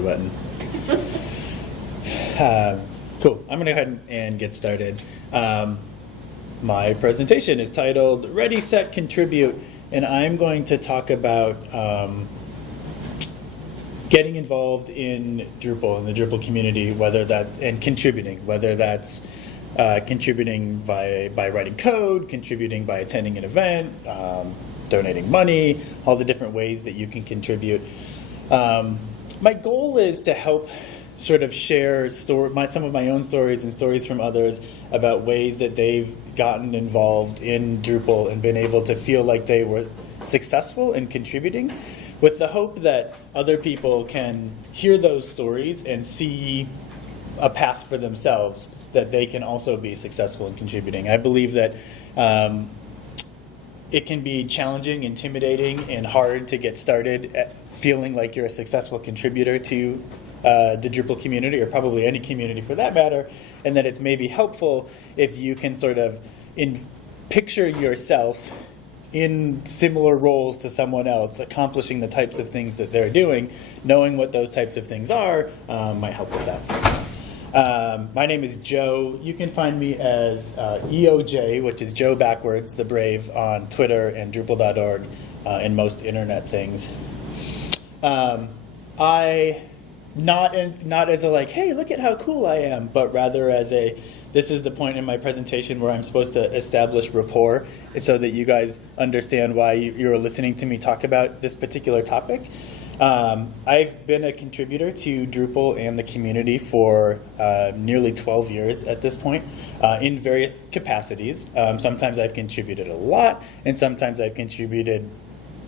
the button. Cool. I'm going to go ahead and get started. My presentation is titled Ready, Set, Contribute, and I'm going to talk about getting involved in Drupal, in the Drupal community, and contributing, whether that's contributing by writing code, contributing by attending an event, donating money, all the different ways that you can contribute. My goal is to help sort of share some of my own stories and stories from others about ways that they've gotten involved in Drupal and been able to feel like they were successful in contributing, with the hope that other people can hear those stories and see a path for themselves that they can also be successful in contributing. I believe that it can be challenging, intimidating, and hard to get started at feeling like you're a successful contributor to the Drupal community, or probably any community for that matter, and that it's maybe helpful if you can sort of picture yourself in similar roles to someone else, accomplishing the types of things that they're doing. Knowing what those types of things are might help with that. My name is Joe. You can find me as EOJ, which is Joe backwards, the brave, on Twitter and Drupal.org and most internet things. I not as a like, hey, look at how cool I am, but rather as this is the point in my presentation where I'm supposed to establish rapport, so that you guys understand why you're listening to me talk about this particular topic. I've been a contributor to Drupal and the community for nearly 12 years at this point, in various capacities. Sometimes I've contributed a lot, and sometimes I've contributed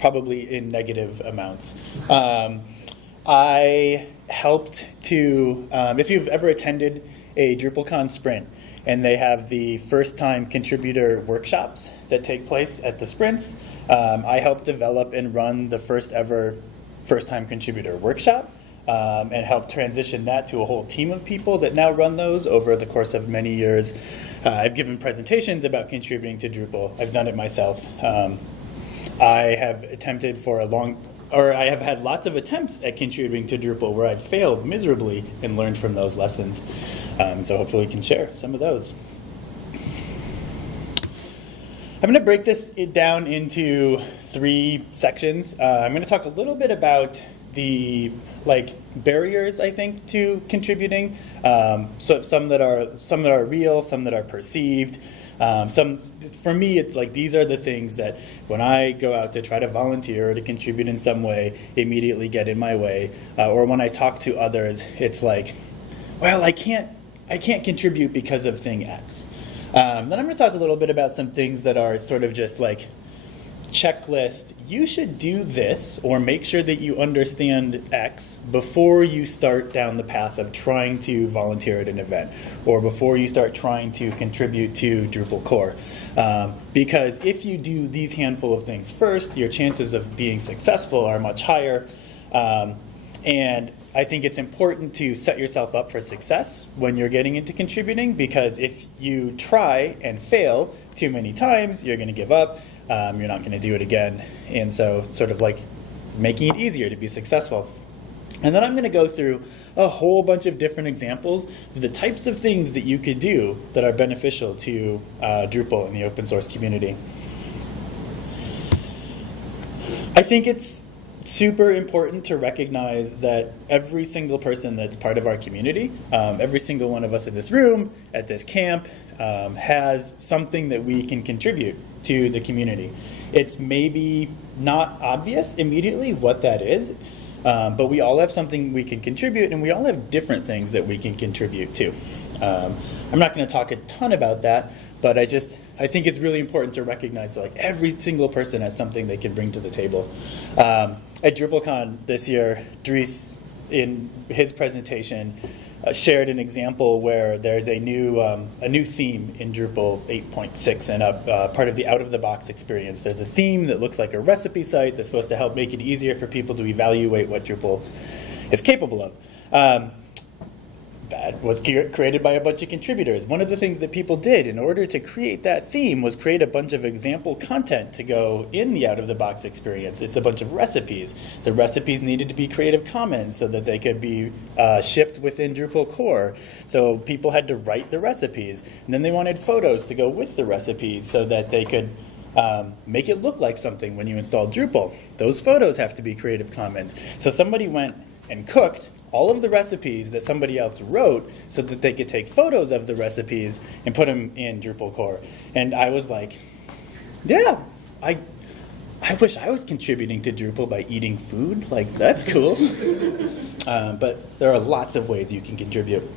probably in negative amounts. I helped to, if you've ever attended a DrupalCon sprint, and they have the first-time contributor workshops that take place at the sprints, I helped develop and run the first ever first-time contributor workshop, and helped transition that to a whole team of people that now run those over the course of many years. I've given presentations about contributing to Drupal. I've done it myself. I have I have had lots of attempts at contributing to Drupal where I've failed miserably and learned from those lessons. So hopefully we can share some of those. I'm going to break this down into 3 sections. I'm going to talk a little bit about the barriers, I think, to contributing. So some that are real, some that are perceived. For me, it's like these are the things that when I go out to try to volunteer or to contribute in some way, immediately get in my way. Or when I talk to others, it's like, well, I can't contribute because of thing X. Then I'm going to talk a little bit about some things that are sort of just like checklist. You should do this, or make sure that you understand X before you start down the path of trying to volunteer at an event, or before you start trying to contribute to Drupal core. Because if you do these handful of things first, your chances of being successful are much higher. And I think it's important to set yourself up for success when you're getting into contributing, because if you try and fail too many times, you're going to give up. You're not going to do it again. And so sort of like making it easier to be successful. And then I'm going to go through a whole bunch of different examples of the types of things that you could do that are beneficial to Drupal and the open source community. I think it's super important to recognize that every single person that's part of our community, every single one of us in this room, at this camp, has something that we can contribute to the community. It's maybe not obvious immediately what that is, but we all have something we can contribute, and we all have different things that we can contribute to. I'm not going to talk a ton about that, but I think it's really important to recognize that every single person has something they can bring to the table. At DrupalCon this year, Dries, in his presentation, shared an example where there's a new theme in Drupal 8.6 and part of the out-of-the-box experience. There's a theme that looks like a recipe site that's supposed to help make it easier for people to evaluate what Drupal is capable of. that was created by a bunch of contributors. One of the things that people did in order to create that theme was create a bunch of example content to go in the out-of-the-box experience. It's a bunch of recipes. The recipes needed to be Creative Commons so that they could be shipped within Drupal core. So people had to write the recipes. And then they wanted photos to go with the recipes so that they could make it look like something when you install Drupal. Those photos have to be Creative Commons. So somebody went and cooked all of the recipes that somebody else wrote so that they could take photos of the recipes and put them in Drupal core. And I was like, yeah, I wish I was contributing to Drupal by eating food. Like, that's cool. But there are lots of ways you can contribute.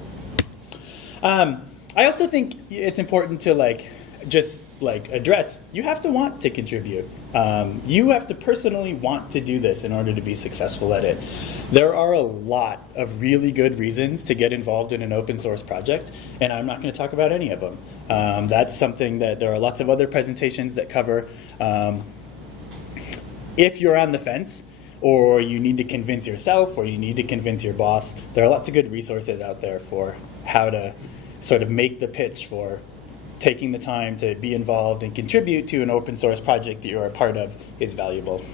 I also think it's important to just address, you have to want to contribute. You have to personally want to do this in order to be successful at it. There are a lot of really good reasons to get involved in an open source project, and I'm not going to talk about any of them. That's something that there are lots of other presentations that cover. If you're on the fence, or you need to convince yourself, or you need to convince your boss, there are lots of good resources out there for how to sort of make the pitch for taking the time to be involved and contribute to an open source project that you're a part of is valuable.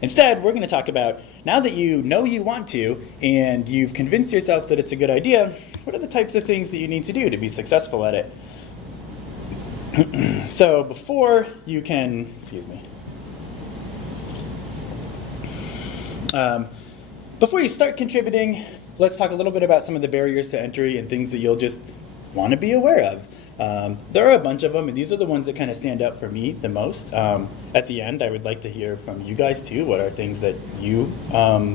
Instead, we're going to talk about, now that you know you want to and you've convinced yourself that it's a good idea, what are the types of things that you need to do to be successful at it? So before you can, before you start contributing, let's talk a little bit about some of the barriers to entry and things that you'll just want to be aware of. There are a bunch of them, and these are the ones that kind of stand out for me the most. At the end, I would like to hear from you guys too. What are things that you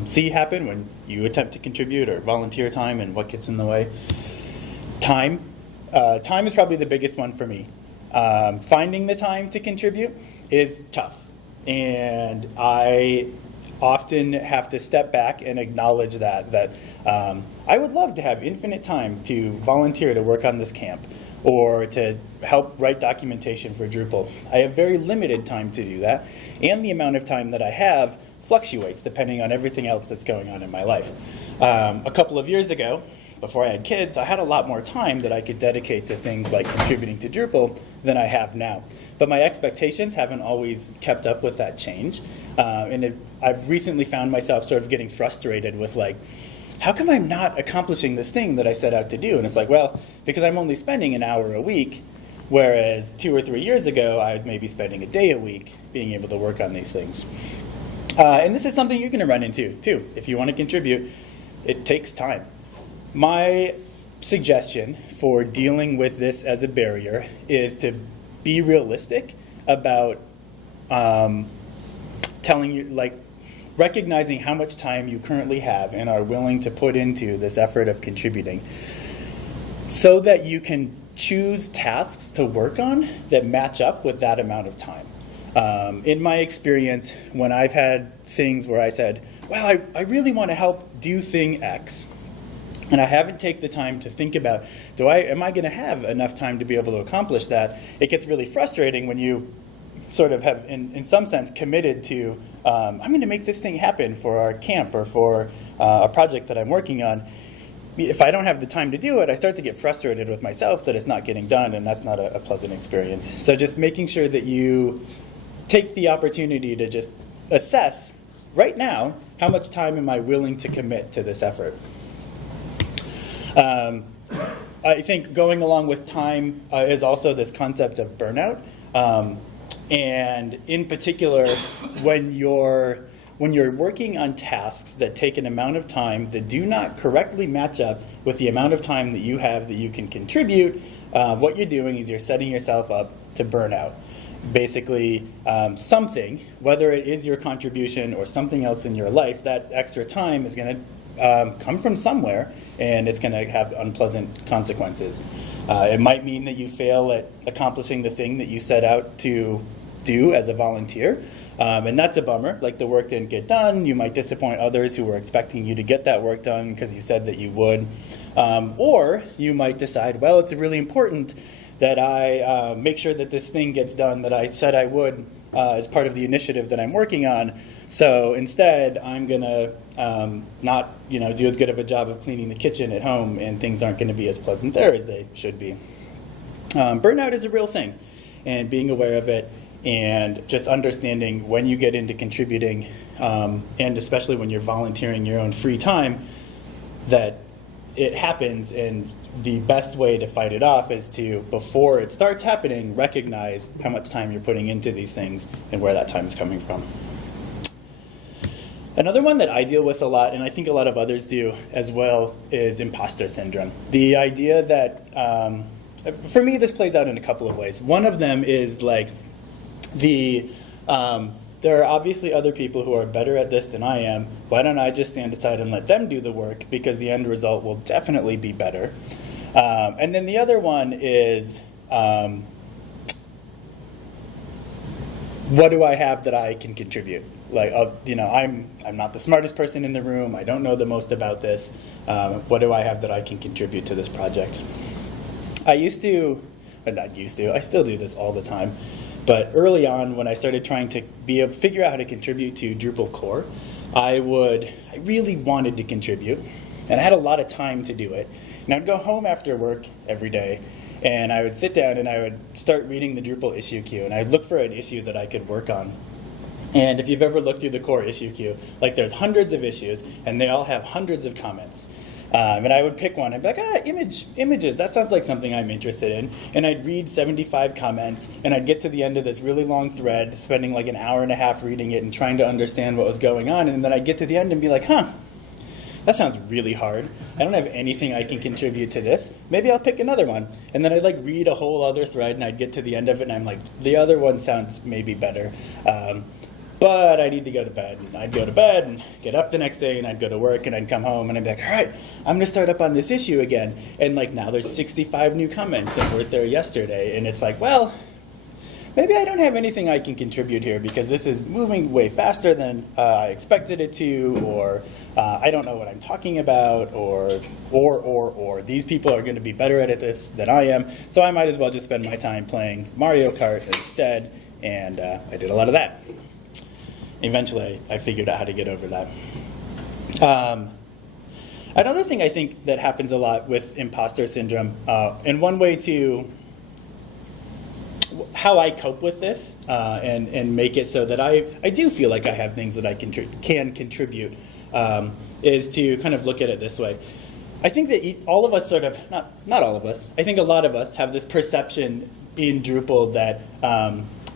see happen when you attempt to contribute or volunteer time, and what gets in the way? Time. Time is probably the biggest one for me. Finding the time to contribute is tough, and I often have to step back and acknowledge that I would love to have infinite time to volunteer to work on this camp or to help write documentation for Drupal. I have very limited time to do that, and the amount of time that I have fluctuates depending on everything else that's going on in my life. A couple of years ago, before I had kids, I had a lot more time that I could dedicate to things like contributing to Drupal than I have now. But my expectations haven't always kept up with that change. I've recently found myself sort of getting frustrated with how come I'm not accomplishing this thing that I set out to do? And it's like, well, because I'm only spending an hour a week, whereas 2 or 3 years ago, I was maybe spending a day a week being able to work on these things. And this is something you're going to run into, too. If you want to contribute, it takes time. My suggestion for dealing with this as a barrier is to be realistic about telling you, recognizing how much time you currently have and are willing to put into this effort of contributing so that you can choose tasks to work on that match up with that amount of time. In my experience, when I've had things where I said, well, I really want to help do thing X, and I haven't taken the time to think about, am I going to have enough time to be able to accomplish that? It gets really frustrating when you sort of have, in some sense, committed to, I'm going to make this thing happen for our camp or for a project that I'm working on. If I don't have the time to do it, I start to get frustrated with myself that it's not getting done, and that's not a pleasant experience. So just making sure that you take the opportunity to just assess, right now, how much time am I willing to commit to this effort? I think going along with time is also this concept of burnout. And in particular, when you're working on tasks that take an amount of time that do not correctly match up with the amount of time that you have that you can contribute, what you're doing is you're setting yourself up to burnout. Basically, something, whether it is your contribution or something else in your life, that extra time is going to come from somewhere, and it's going to have unpleasant consequences. It might mean that you fail at accomplishing the thing that you set out to do as a volunteer, and that's a bummer. Like, the work didn't get done. You might disappoint others who were expecting you to get that work done because you said that you would. Or you might decide, well, it's really important that I make sure that this thing gets done that I said I would as part of the initiative that I'm working on. So instead, I'm going to not do as good of a job of cleaning the kitchen at home, and things aren't going to be as pleasant there as they should be. Burnout is a real thing, and being aware of it and just understanding when you get into contributing, and especially when you're volunteering your own free time, that it happens, and the best way to fight it off is to, before it starts happening, recognize how much time you're putting into these things and where that time is coming from. Another one that I deal with a lot, and I think a lot of others do as well, is imposter syndrome. The idea that, for me, this plays out in a couple of ways. One of them is like there are obviously other people who are better at this than I am. Why don't I just stand aside and let them do the work, because the end result will definitely be better. And then the other one is, what do I have that I can contribute? Like, I'm not the smartest person in the room. I don't know the most about this. What do I have that I can contribute to this project? I still do this all the time. But early on, when I started trying to figure out how to contribute to Drupal core, I really wanted to contribute, and I had a lot of time to do it. And I'd go home after work every day, and I would sit down and I would start reading the Drupal issue queue, and I'd look for an issue that I could work on. And if you've ever looked through the core issue queue, like, there's hundreds of issues, and they all have hundreds of comments. And I would pick one. I'd be like, images, that sounds like something I'm interested in. And I'd read 75 comments, and I'd get to the end of this really long thread, spending like an hour and a half reading it and trying to understand what was going on. And then I'd get to the end and be like, that sounds really hard. I don't have anything I can contribute to this. Maybe I'll pick another one. And then I'd like read a whole other thread, and I'd get to the end of it, and I'm like, the other one sounds maybe better. But I need to go to bed. And I'd go to bed and get up the next day, and I'd go to work, and I'd come home, and I'd be like, all right, I'm going to start up on this issue again. And like, now there's 65 new comments that weren't there yesterday. And it's like, well, maybe I don't have anything I can contribute here, because this is moving way faster than I expected it to, or I don't know what I'm talking about, or these people are going to be better at this than I am. So I might as well just spend my time playing Mario Kart instead. And I did a lot of that. Eventually, I figured out how to get over that. Another thing I think that happens a lot with imposter syndrome, and one way to how I cope with this and make it so that I do feel like I have things that I can contribute, is to kind of look at it this way. I think that all of us not all of us, I think a lot of us have this perception in Drupal that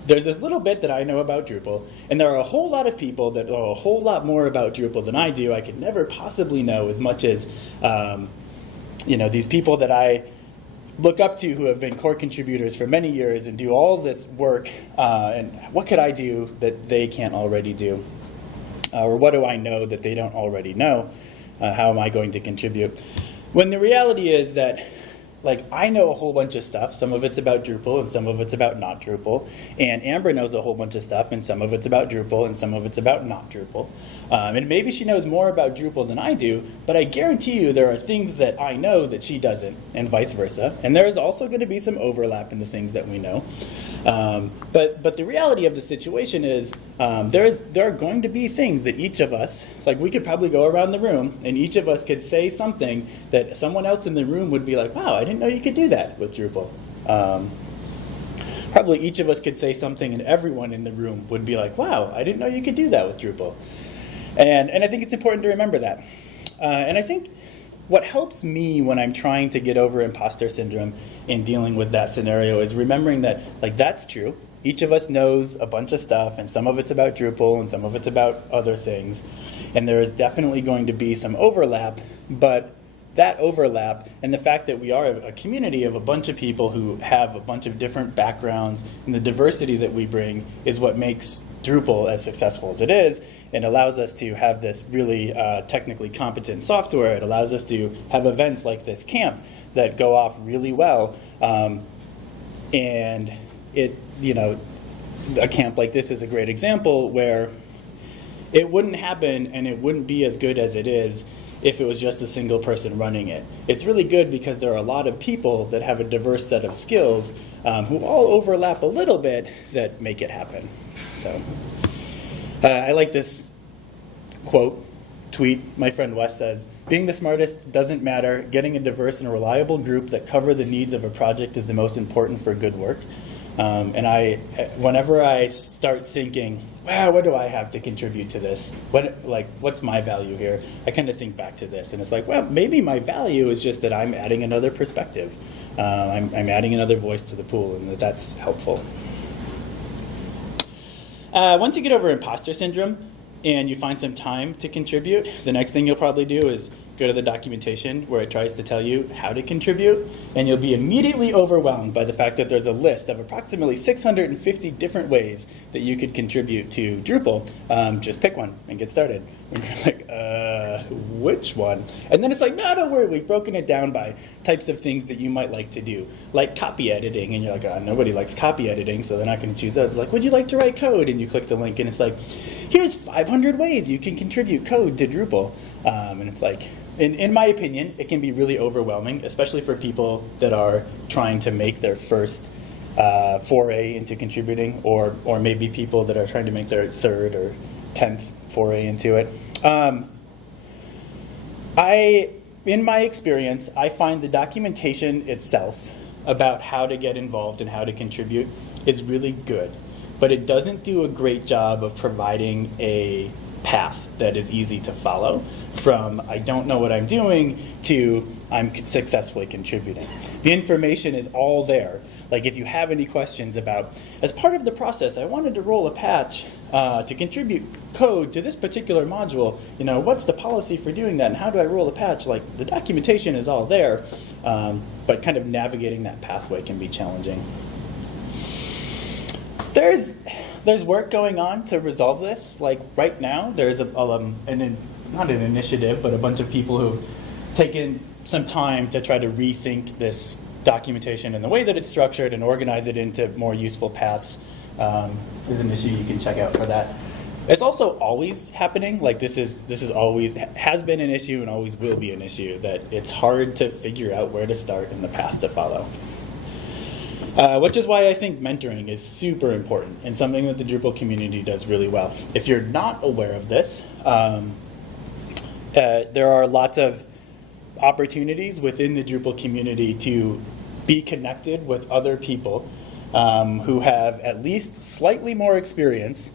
there's this little bit that I know about Drupal, and there are a whole lot of people that know a whole lot more about Drupal than I do. I could never possibly know as much as these people that I look up to, who have been core contributors for many years and do all this work, and what could I do that they can't already do? Or what do I know that they don't already know? How am I going to contribute? When the reality is that, like, I know a whole bunch of stuff. Some of it's about Drupal, and some of it's about not Drupal. And Amber knows a whole bunch of stuff, and some of it's about Drupal, and some of it's about not Drupal. And maybe she knows more about Drupal than I do, but I guarantee you there are things that I know that she doesn't, and vice versa. And there is also going to be some overlap in the things that we know. But the reality of the situation is there are going to be things that each of us, like, we could probably go around the room, and each of us could say something that someone else in the room would be like, wow, I didn't know you could do that with Drupal. Probably each of us could say something, and everyone in the room would be like, wow, I didn't know you could do that with Drupal. And I think it's important to remember that. And I think what helps me when I'm trying to get over imposter syndrome in dealing with that scenario is remembering that, like, that's true. Each of us knows a bunch of stuff, and some of it's about Drupal, and some of it's about other things. And there is definitely going to be some overlap, but that overlap and the fact that we are a community of a bunch of people who have a bunch of different backgrounds, and the diversity that we bring is what makes Drupal as successful as it is, and allows us to have this really technically competent software. It allows us to have events like this camp that go off really well. And a camp like this is a great example where it wouldn't happen and it wouldn't be as good as it is if it was just a single person running it. It's really good because there are a lot of people that have a diverse set of skills who all overlap a little bit that make it happen. So I like this quote tweet, my friend Wes says, being the smartest doesn't matter. Getting a diverse and reliable group that cover the needs of a project is the most important for good work. Whenever I start thinking, wow, what do I have to contribute to this? What's my value here? I kind of think back to this, and it's like, well, maybe my value is just that I'm adding another perspective. I'm adding another voice to the pool, and that's helpful. Once you get over imposter syndrome and you find some time to contribute, the next thing you'll probably do is go to the documentation where it tries to tell you how to contribute, and you'll be immediately overwhelmed by the fact that there's a list of approximately 650 different ways that you could contribute to Drupal. Just pick one and get started. And you're like, which one? And then it's like, no, don't worry, we've broken it down by types of things that you might like to do, like copy editing, and you're like, nobody likes copy editing, so they're not going to choose those. It's like, would you like to write code? And you click the link, and it's like, here's 500 ways you can contribute code to Drupal. And it's like, in my opinion, it can be really overwhelming, especially for people that are trying to make their first foray into contributing, or maybe people that are trying to make their third or 10th foray into it. In my experience, I find the documentation itself about how to get involved and how to contribute is really good, but it doesn't do a great job of providing a path that is easy to follow from I don't know what I'm doing to I'm successfully contributing. The information is all there. Like if you have any questions about, as part of the process, I wanted to roll a patch to contribute code to this particular module, what's the policy for doing that and how do I roll a patch? Like the documentation is all there, but kind of navigating that pathway can be challenging. There's work going on to resolve this. Like right now, there's not an initiative, but a bunch of people who've taken some time to try to rethink this documentation and the way that it's structured and organize it into more useful paths. There's an issue you can check out for that. It's also always happening. Like this is always has been an issue and always will be an issue, that it's hard to figure out where to start and the path to follow. Which is why I think mentoring is super important and something that the Drupal community does really well. If you're not aware of this, there are lots of opportunities within the Drupal community to be connected with other people who have at least slightly more experience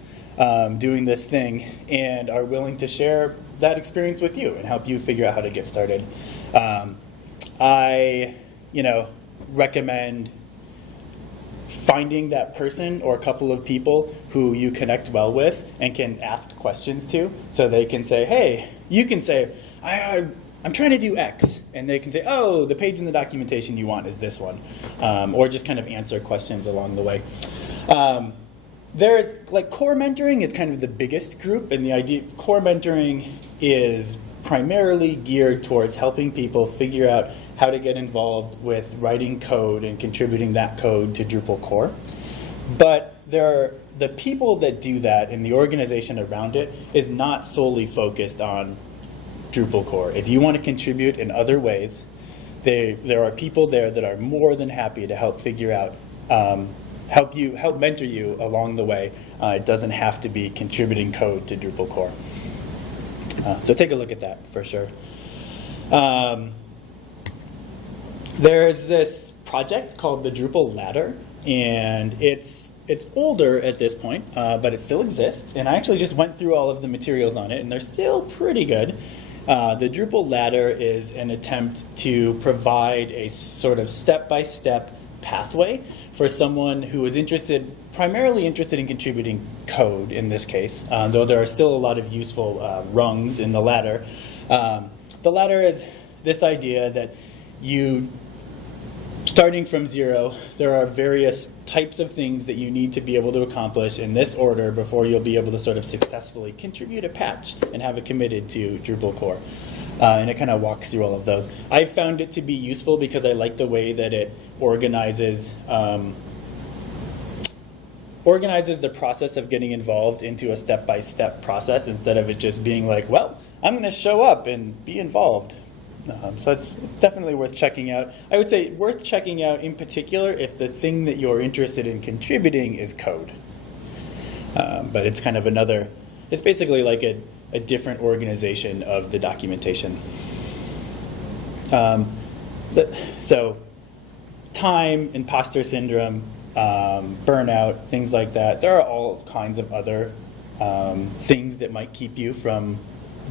doing this thing and are willing to share that experience with you and help you figure out how to get started. I recommend finding that person or a couple of people who you connect well with and can ask questions to, so they can say, hey, you can say, I'm trying to do X, and they can say, oh, the page in the documentation you want is this one, or just kind of answer questions along the way. There's core mentoring is kind of the biggest group, and the idea core mentoring is primarily geared towards helping people figure out how to get involved with writing code and contributing that code to Drupal core. But the people that do that and the organization around it is not solely focused on Drupal core. If you want to contribute in other ways, there are people there that are more than happy to help figure out, help mentor you along the way. It doesn't have to be contributing code to Drupal core. So take a look at that for sure. There's this project called the Drupal Ladder, and it's older at this point, but it still exists. And I actually just went through all of the materials on it, and they're still pretty good. The Drupal Ladder is an attempt to provide a sort of step-by-step pathway for someone who is primarily interested in contributing code in this case, though there are still a lot of useful rungs in the ladder. The ladder is this idea that starting from zero, there are various types of things that you need to be able to accomplish in this order before you'll be able to sort of successfully contribute a patch and have it committed to Drupal core. And it kind of walks through all of those. I found it to be useful because I like the way that it organizes the process of getting involved into a step-by-step process instead of it just being like, well, I'm going to show up and be involved. So it's definitely worth checking out. I would say worth checking out in particular if the thing that you're interested in contributing is code. But it's kind of it's basically like a different organization of the documentation. So time, imposter syndrome, burnout, things like that. There are all kinds of other things that might keep you from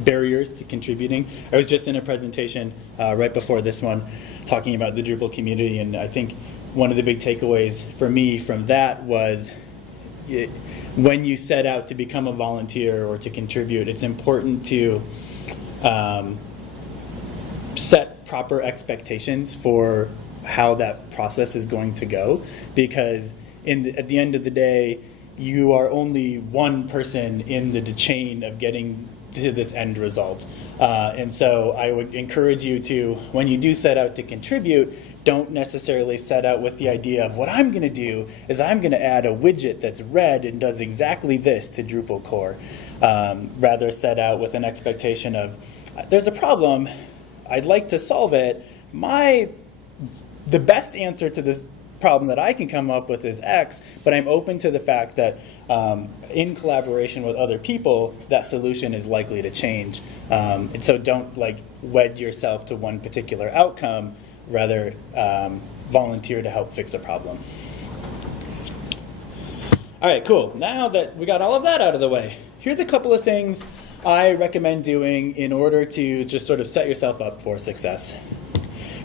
barriers to contributing. I was just in a presentation right before this one talking about the Drupal community, and I think one of the big takeaways for me from that was when you set out to become a volunteer or to contribute, it's important to set proper expectations for how that process is going to go, because at the end of the day, you are only one person in the chain of getting to this end result. And so I would encourage you to, when you do set out to contribute, don't necessarily set out with the idea of what I'm going to do is I'm going to add a widget that's red and does exactly this to Drupal core. Rather set out with an expectation of, there's a problem, I'd like to solve it. The best answer to this problem that I can come up with is X, but I'm open to the fact that in collaboration with other people, that solution is likely to change. And so don't wed yourself to one particular outcome, rather volunteer to help fix a problem. All right, cool. Now that we got all of that out of the way, here's a couple of things I recommend doing in order to just sort of set yourself up for success.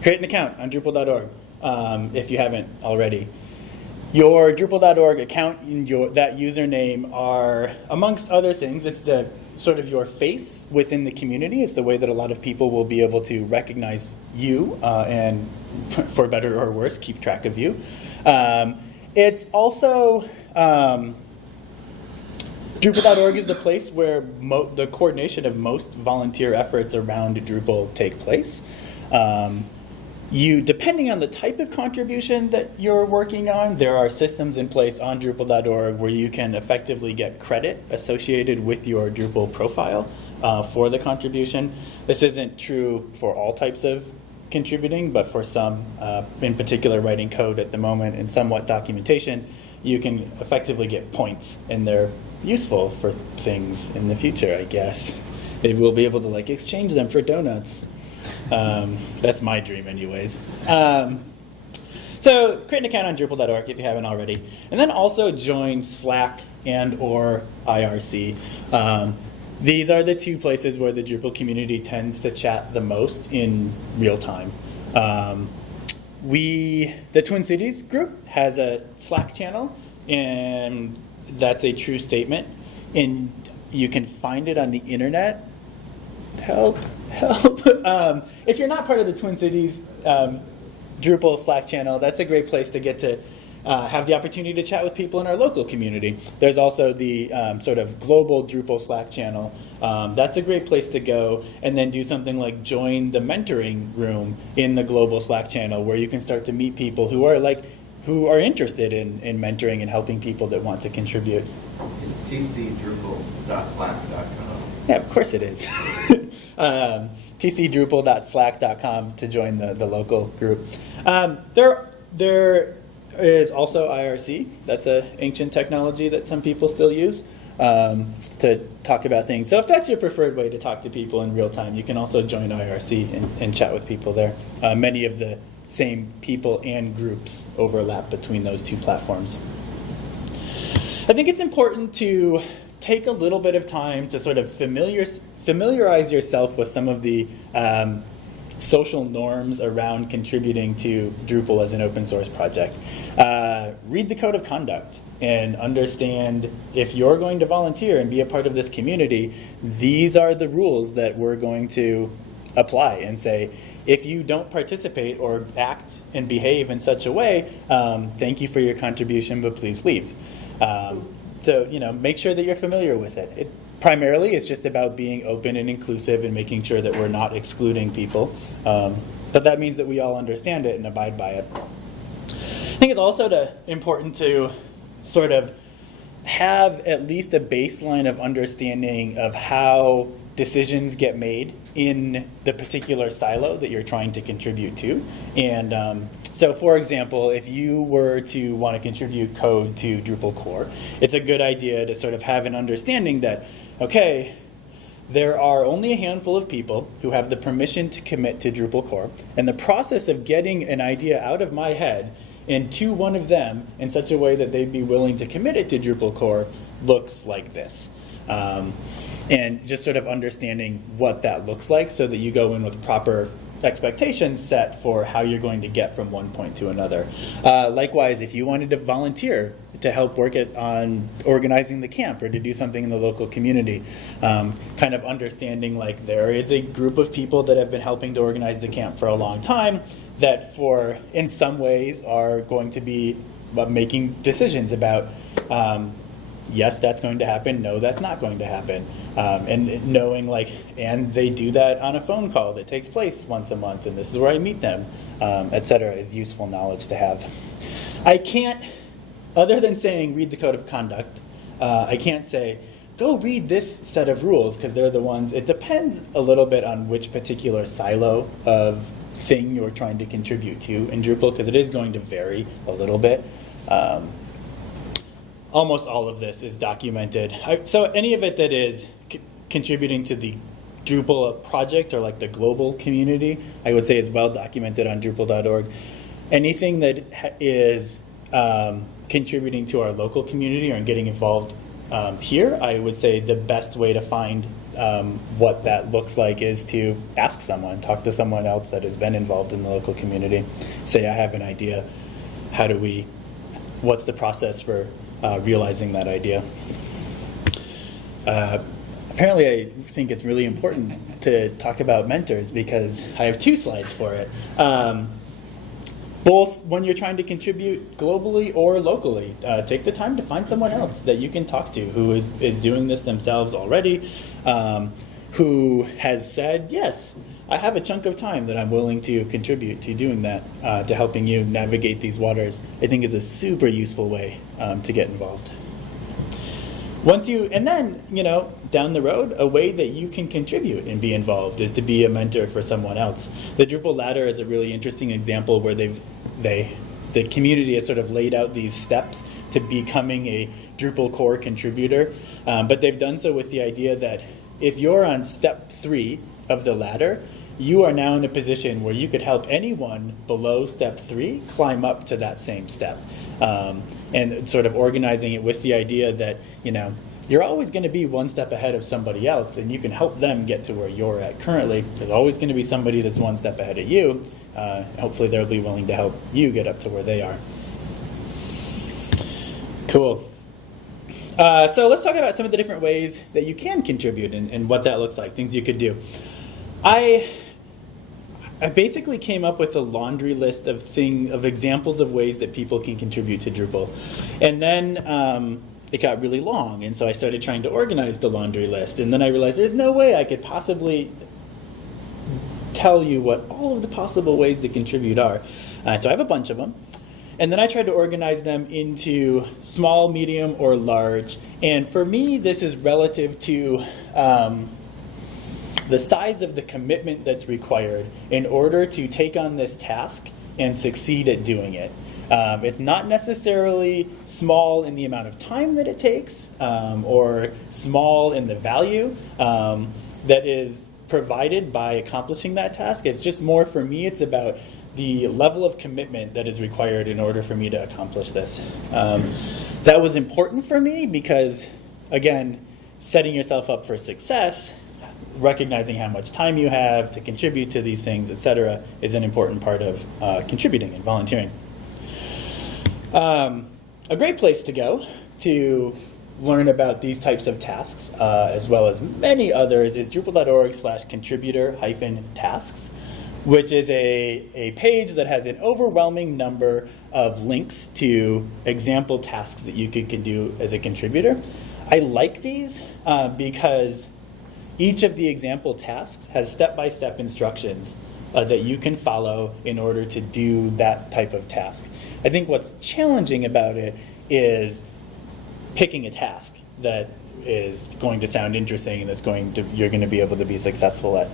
Create an account on Drupal.org if you haven't already. Your Drupal.org account and that username are, amongst other things, it's the sort of your face within the community. It's the way that a lot of people will be able to recognize you and, for better or worse, keep track of you. It's also, Drupal.org is the place where the coordination of most volunteer efforts around Drupal take place. Depending on the type of contribution that you're working on, there are systems in place on Drupal.org where you can effectively get credit associated with your Drupal profile for the contribution. This isn't true for all types of contributing, but for some, in particular writing code at the moment and somewhat documentation, you can effectively get points, and they're useful for things in the future, I guess. Maybe we'll be able to exchange them for donuts. That's my dream anyways. So create an account on Drupal.org if you haven't already. And then also join Slack and or IRC. These are the two places where the Drupal community tends to chat the most in real time. The Twin Cities group has a Slack channel, and that's a true statement. And you can find it on the internet. Help. If you're not part of the Twin Cities Drupal Slack channel, that's a great place to get to have the opportunity to chat with people in our local community. There's also the sort of global Drupal Slack channel. That's a great place to go and then do something like join the mentoring room in the global Slack channel, where you can start to meet people who are interested in mentoring and helping people that want to contribute. It's tcdrupal.slack.com. Yeah, of course it is. tcdrupal.slack.com to join the local group. There is also IRC. That's an ancient technology that some people still use to talk about things. So if that's your preferred way to talk to people in real time, you can also join IRC and chat with people there. Many of the same people and groups overlap between those two platforms. I think it's important to take a little bit of time to sort of familiarize yourself with some of the social norms around contributing to Drupal as an open source project. Read the code of conduct and understand, if you're going to volunteer and be a part of this community, these are the rules that we're going to apply, and say, if you don't participate or act and behave in such a way, thank you for your contribution, but please leave. So, make sure that you're familiar with it. Primarily, it's just about being open and inclusive and making sure that we're not excluding people. But that means that we all understand it and abide by it. I think it's also important to sort of have at least a baseline of understanding of how decisions get made in the particular silo that you're trying to contribute to. And so, for example, if you were to want to contribute code to Drupal core, it's a good idea to sort of have an understanding that, okay, there are only a handful of people who have the permission to commit to Drupal core, and the process of getting an idea out of my head and to one of them in such a way that they'd be willing to commit it to Drupal core looks like this. And just sort of understanding what that looks like so that you go in with proper expectations set for how you're going to get from one point to another. Likewise, if you wanted to volunteer to help work on organizing the camp or to do something in the local community, kind of understanding like there is a group of people that have been helping to organize the camp for a long time that in some ways are going to be making decisions about yes, that's going to happen, no, that's not going to happen. And knowing and they do that on a phone call that takes place once a month, and this is where I meet them, et cetera, is useful knowledge to have. I can't, other than saying read the code of conduct, I can't say, go read this set of rules, because they're the ones, it depends a little bit on which particular silo of thing you're trying to contribute to in Drupal, because it is going to vary a little bit. Almost all of this is documented. So any of it that is contributing to the Drupal project or like the global community, I would say is well documented on Drupal.org. Anything that is contributing to our local community or getting involved here, I would say the best way to find what that looks like is to ask someone, talk to someone else that has been involved in the local community. Say, I have an idea. What's the process for realizing that idea? Apparently, I think it's really important to talk about mentors because I have 2 slides for it. Both when you're trying to contribute globally or locally, take the time to find someone else that you can talk to who is doing this themselves already, who has said, yes, I have a chunk of time that I'm willing to contribute to doing that, to helping you navigate these waters. I think is a super useful way to get involved. And then, down the road, a way that you can contribute and be involved is to be a mentor for someone else. The Drupal ladder is a really interesting example where the community has sort of laid out these steps to becoming a Drupal core contributor, but they've done so with the idea that if you're on step 3 of the ladder, you are now in a position where you could help anyone below step 3 climb up to that same step. And sort of organizing it with the idea that, you're always going to be one step ahead of somebody else, and you can help them get to where you're at currently. There's always going to be somebody that's one step ahead of you. Hopefully they'll be willing to help you get up to where they are. Cool. So let's talk about some of the different ways that you can contribute and what that looks like, things you could do. I basically came up with a laundry list of examples of ways that people can contribute to Drupal. And then it got really long, and so I started trying to organize the laundry list. And then I realized there's no way I could possibly tell you what all of the possible ways to contribute are. So I have a bunch of them. And then I tried to organize them into small, medium, or large. And for me, this is relative to the size of the commitment that's required in order to take on this task and succeed at doing it. It's not necessarily small in the amount of time that it takes or small in the value that is provided by accomplishing that task. It's just more, for me, it's about the level of commitment that is required in order for me to accomplish this. That was important for me because, again, setting yourself up for success, recognizing how much time you have to contribute to these things, etc., is an important part of contributing and volunteering. A great place to go to learn about these types of tasks, as well as many others, is drupal.org/contributor-tasks, which is a page that has an overwhelming number of links to example tasks that you can do as a contributor. I like these because each of the example tasks has step-by-step instructions that you can follow in order to do that type of task. I think what's challenging about it is picking a task that is going to sound interesting and you're going to be able to be successful at.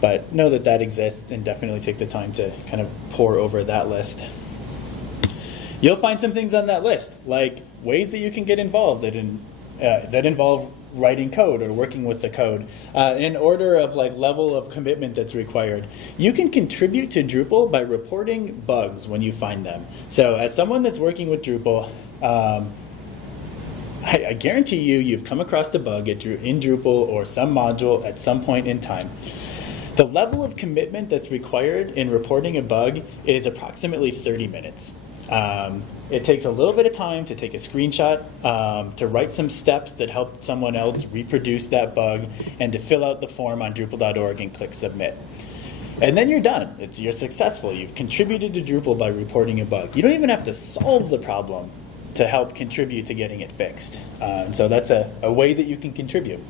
But know that exists, and definitely take the time to kind of pore over that list. You'll find some things on that list, like ways that you can get involved that involve writing code or working with the code, in order of like level of commitment that's required. You can contribute to Drupal by reporting bugs when you find them. So as someone that's working with Drupal, I guarantee you've come across a bug in Drupal or some module at some point in time. The level of commitment that's required in reporting a bug is approximately 30 minutes. It takes a little bit of time to take a screenshot, to write some steps that help someone else reproduce that bug, and to fill out the form on Drupal.org and click submit. And then you're done. You're successful. You've contributed to Drupal by reporting a bug. You don't even have to solve the problem to help contribute to getting it fixed. So that's a way that you can contribute.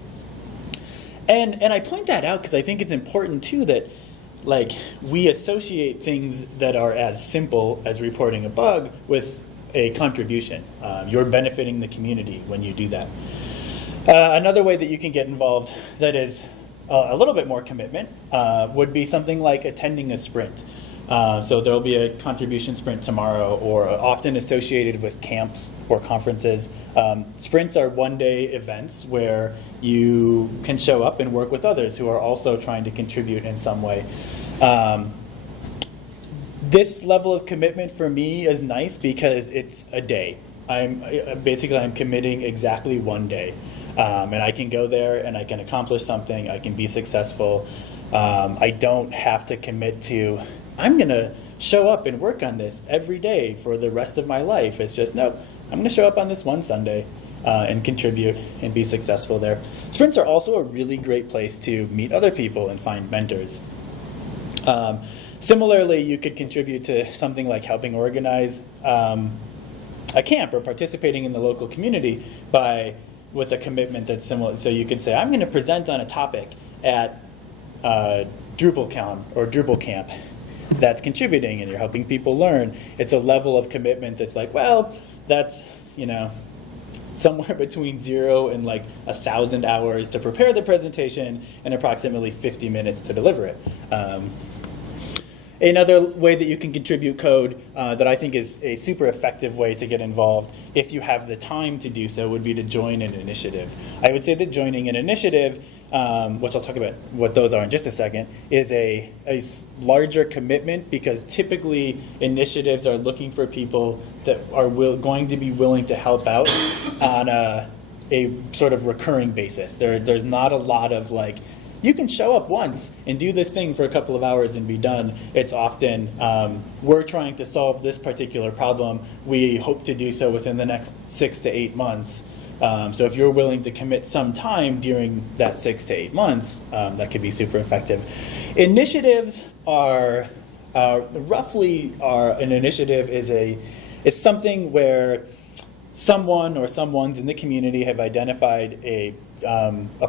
And I point that out because I think it's important too that like we associate things that are as simple as reporting a bug with a contribution. You're benefiting the community when you do that. Another way that you can get involved that is a little bit more commitment would be something like attending a sprint. So there will be a contribution sprint tomorrow, or often associated with camps or conferences. Sprints are one-day events where you can show up and work with others who are also trying to contribute in some way. This level of commitment for me is nice because it's a day. I'm committing exactly one day. And I can go there and I can accomplish something, I can be successful. I don't have to commit to, I'm going to show up and work on this every day for the rest of my life. It's just, no, I'm going to show up on this one Sunday and contribute and be successful there. Sprints are also a really great place to meet other people and find mentors. Similarly, you could contribute to something like helping organize a camp or participating in the local community with a commitment that's similar. So you could say, I'm going to present on a topic at DrupalCon or Drupal Camp. That's contributing and you're helping people learn. It's a level of commitment that's like, well, that's, somewhere between 0 and like 1,000 hours to prepare the presentation and approximately 50 minutes to deliver it. Another way that you can contribute code that I think is a super effective way to get involved, if you have the time to do so, would be to join an initiative. I would say that joining an initiative, which I'll talk about what those are in just a second, is a larger commitment because typically initiatives are looking for people that are going to be willing to help out on a sort of recurring basis. There's not a lot of like, you can show up once and do this thing for a couple of hours and be done. It's often, we're trying to solve this particular problem. We hope to do so within the next 6 to 8 months. So if you're willing to commit some time during that 6 to 8 months, that could be super effective. Initiatives an initiative is something where someone or someones in the community have identified a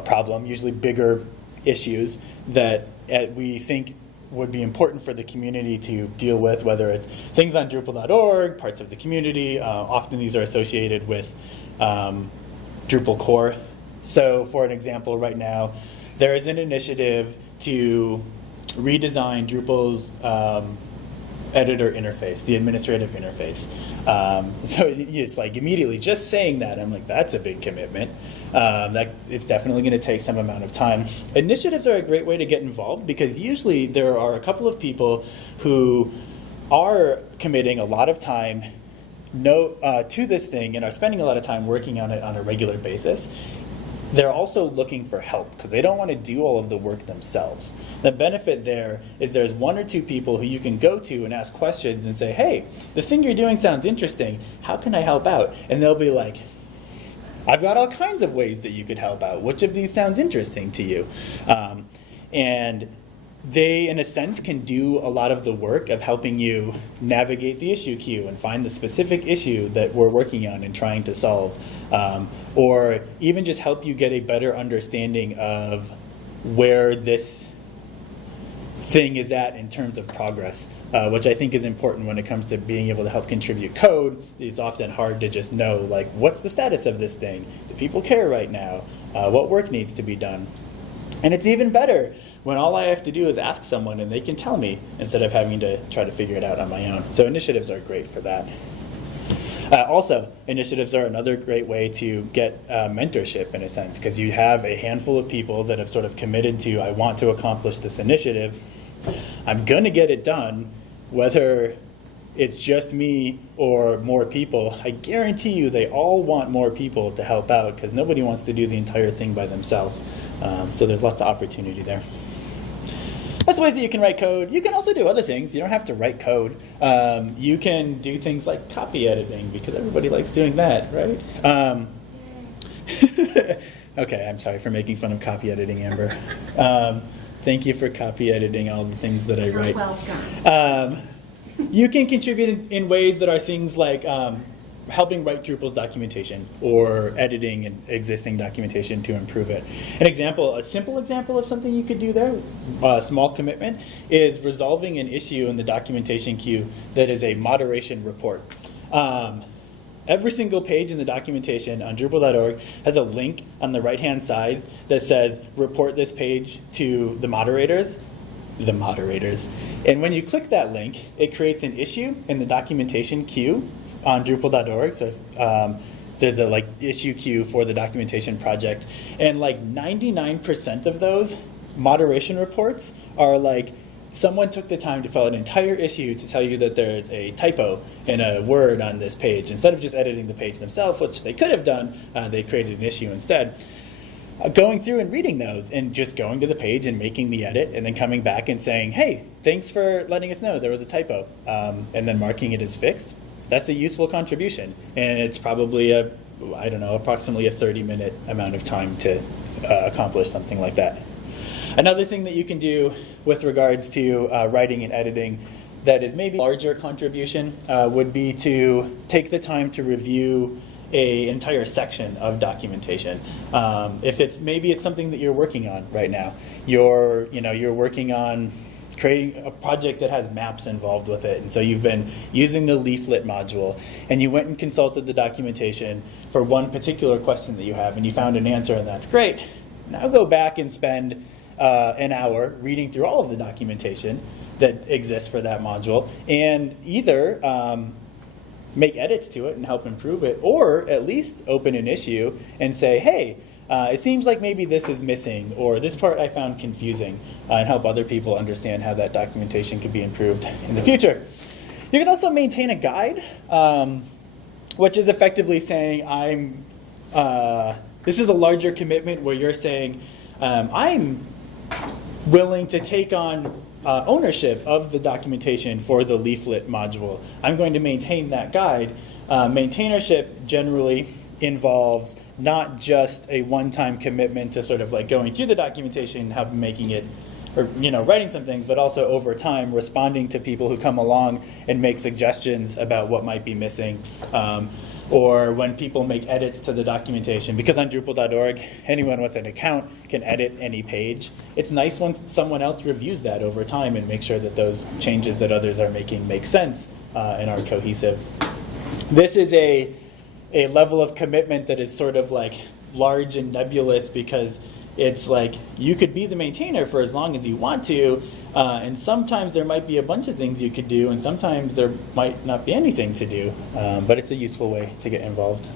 problem, usually bigger issues that we think would be important for the community to deal with, whether it's things on Drupal.org, parts of the community. Often these are associated with Drupal core. So for an example, right now, there is an initiative to redesign Drupal's editor interface, the administrative interface. So it's like immediately just saying that, I'm like, that's a big commitment. It's definitely going to take some amount of time. Initiatives are a great way to get involved because usually there are a couple of people who are committing a lot of time to this thing and are spending a lot of time working on it on a regular basis. They're also looking for help because they don't want to do all of the work themselves. The benefit there is there's 1 or 2 people who you can go to and ask questions and say, hey, the thing you're doing sounds interesting. How can I help out? And they'll be like, I've got all kinds of ways that you could help out. Which of these sounds interesting to you? And they, in a sense, can do a lot of the work of helping you navigate the issue queue and find the specific issue that we're working on and trying to solve. Or even just help you get a better understanding of where this thing is at in terms of progress, which I think is important when it comes to being able to help contribute code. It's often hard to just know, like, what's the status of this thing? Do people care right now? What work needs to be done? And it's even better when all I have to do is ask someone and they can tell me instead of having to try to figure it out on my own. So initiatives are great for that. Also, initiatives are another great way to get mentorship in a sense, because you have a handful of people that have sort of committed to, I want to accomplish this initiative. I'm going to get it done, whether it's just me or more people. I guarantee you they all want more people to help out, because nobody wants to do the entire thing by themselves. So there's lots of opportunity there. That's ways that you can write code. You can also do other things. You don't have to write code. You can do things like copy editing, because everybody likes doing that, right? Okay, I'm sorry for making fun of copy editing, Amber. Thank you for copy editing all the things that I write. You're welcome. You can contribute in ways that are things like helping write Drupal's documentation or editing an existing documentation to improve it. A simple example of something you could do there, a small commitment, is resolving an issue in the documentation queue that is a moderation report. Every single page in the documentation on Drupal.org has a link on the right-hand side that says, report this page to the moderators. And when you click that link, it creates an issue in the documentation queue on Drupal.org. So there's a issue queue for the documentation project. And 99% of those moderation reports are someone took the time to fill an entire issue to tell you that there's a typo in a word on this page. Instead of just editing the page themselves, which they could have done, they created an issue instead. Going through and reading those and just going to the page and making the edit and then coming back and saying, hey, thanks for letting us know there was a typo, and then marking it as fixed, that's a useful contribution. And it's probably approximately a 30-minute amount of time to accomplish something like that. Another thing that you can do with regards to writing and editing that is maybe a larger contribution would be to take the time to review an entire section of documentation. If it's something that you're working on right now, you're working on creating a project that has maps involved with it, and so you've been using the leaflet module, and you went and consulted the documentation for one particular question that you have, and you found an answer, and that's great. Now go back and spend an hour reading through all of the documentation that exists for that module, and either make edits to it and help improve it, or at least open an issue and say, hey, it seems like maybe this is missing, or this part I found confusing, and help other people understand how that documentation could be improved in the future. You can also maintain a guide, which is effectively saying this is a larger commitment where you're saying, I'm willing to take on ownership of the documentation for the leaflet module. I'm going to maintain that guide. Maintainership generally involves not just a one-time commitment to sort of going through the documentation and help making it, or writing some things, but also over time responding to people who come along and make suggestions about what might be missing. Or when people make edits to the documentation, because on Drupal.org, anyone with an account can edit any page. It's nice when someone else reviews that over time and makes sure that those changes that others are making make sense and are cohesive. This is a level of commitment that is sort of large and nebulous, because it's you could be the maintainer for as long as you want to, and sometimes there might be a bunch of things you could do, and sometimes there might not be anything to do, but it's a useful way to get involved.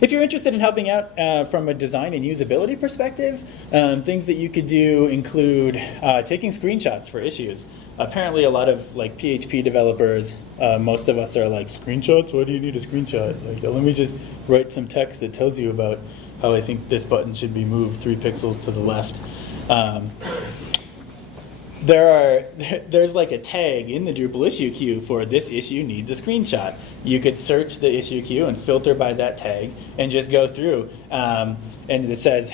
If you're interested in helping out from a design and usability perspective, things that you could do include taking screenshots for issues. Apparently a lot of PHP developers, most of us are screenshots? Why do you need a screenshot? Let me just write some text that tells you about how I think this button should be moved 3 pixels to the left. There's a tag in the Drupal issue queue for this issue needs a screenshot. You could search the issue queue and filter by that tag and just go through. And it says,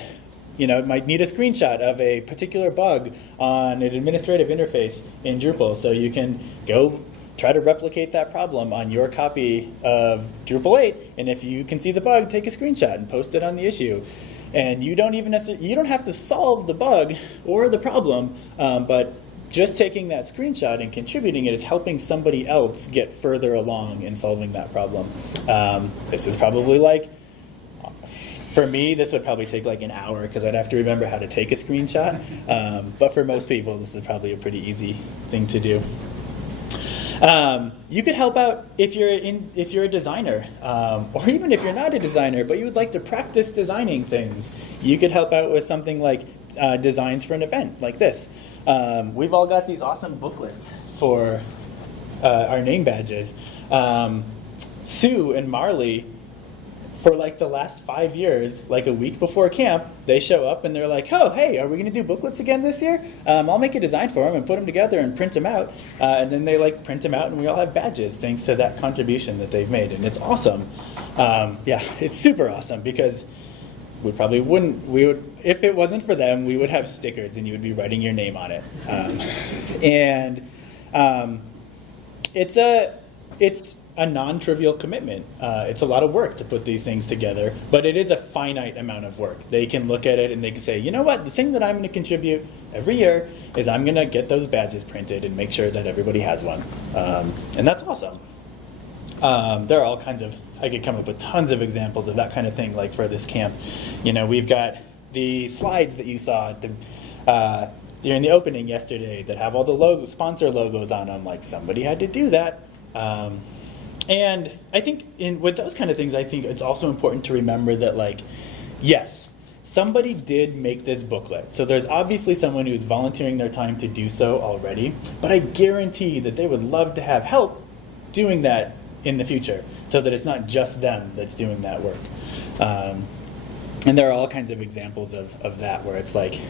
it might need a screenshot of a particular bug on an administrative interface in Drupal. So you can go try to replicate that problem on your copy of Drupal 8. And if you can see the bug, take a screenshot and post it on the issue. And you don't have to solve the bug or the problem, but just taking that screenshot and contributing it is helping somebody else get further along in solving that problem. This is probably for me, this would probably take an hour, because I'd have to remember how to take a screenshot. But for most people, this is probably a pretty easy thing to do. You could help out if you're a designer, or even if you're not a designer, but you would like to practice designing things. You could help out with something like designs for an event like this. We've all got these awesome booklets for our name badges. Sue and Marley, for like the last 5 years, like a week before camp, they show up and they're like, oh, hey, are we going to do booklets again this year? I'll make a design for them and put them together and print them out. And then they like print them out and we all have badges thanks to that contribution that they've made. And it's awesome. Yeah, it's super awesome because we probably wouldn't, if it wasn't for them, we would have stickers and you would be writing your name on it. It's a non-trivial commitment. It's a lot of work to put these things together, but it is a finite amount of work. They can look at it and they can say, you know what, the thing that I'm going to contribute every year is I'm going to get those badges printed and make sure that everybody has one. And that's awesome. There are all kinds of, I could come up with tons of examples of that kind of thing, like for this camp. You know, we've got the slides that you saw at during the opening yesterday that have all the sponsor logos on them. Like, somebody had to do that. And I think with those kind of things, I think it's also important to remember that, like, yes, somebody did make this booklet. So there's obviously someone who's volunteering their time to do so already, but I guarantee that they would love to have help doing that in the future so that it's not just them that's doing that work. And there are all kinds of examples of that where it's like,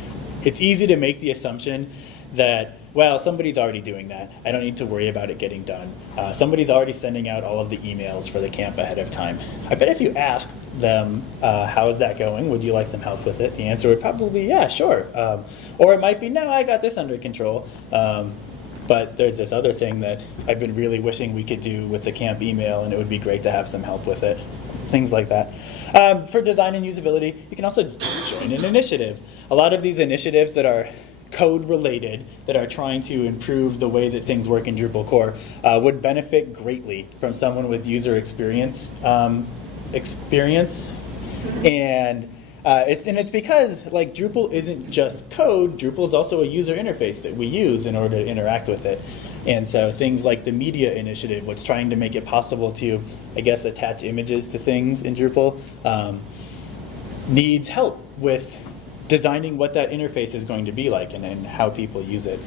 it's easy to make the assumption that, well, somebody's already doing that. I don't need to worry about it getting done. Somebody's already sending out all of the emails for the camp ahead of time. I bet if you asked them, how is that going? Would you like some help with it? The answer would probably be, yeah, sure. Or it might be, no, I got this under control. But there's this other thing that I've been really wishing we could do with the camp email, and it would be great to have some help with it. Things like that. For design and usability, you can also join an initiative. A lot of these initiatives that are code related, that are trying to improve the way that things work in Drupal core, would benefit greatly from someone with user experience. And it's because, like, Drupal isn't just code. Drupal is also a user interface that we use in order to interact with it. And so things like the media initiative, which is trying to make it possible to, I guess, attach images to things in Drupal, needs help with designing what that interface is going to be like and how people use it.